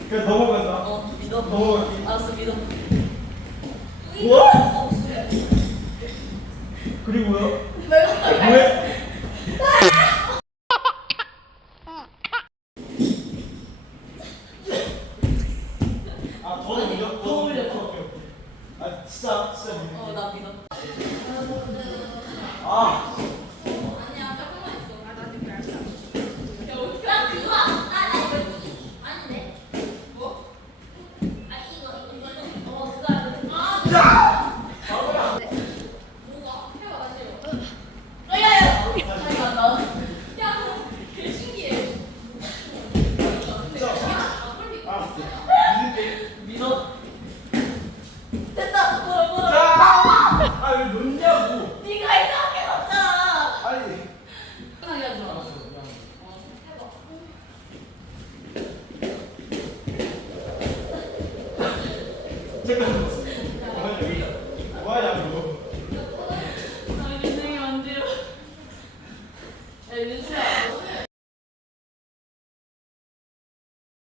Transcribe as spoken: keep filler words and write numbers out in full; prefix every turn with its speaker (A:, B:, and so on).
A: 그냥 넘어간다.
B: 어 믿어.
A: 넘어갈게.
B: 알았어 믿어.
A: 우와? 그리고요? 왜? 아, 더 올려? 더 올려. 오케이, 오케이. 아, 진짜, 진짜 믿을게.
B: 어나 믿어.
A: 아.
C: 아니야, 조금만 있어. 아, 나 지금 알았어. 야, 어떻게 나 그거 안- 나, 나 이거 아닌데? 뭐? 아, 이거, 이거, 이거. 어, 그거 알았어. 아,
A: 야!
C: 뭐가? 해봐, 다시 해봐.
B: 어, 야야. 다시 간다.
C: 야, 그거 개 신기해.
A: 진짜.
C: 아, 그럼
A: 알았어. 믿을게.
B: 믿어. 됐다. 뭐야 뭐야.
A: 자! 아, 왜 놓냐고.
B: 네가 이상하게 넣었잖아.
A: 아니.
B: 편하게 하지 마.
A: 알았어, 미안해.
C: 해봐.
A: 잠깐만.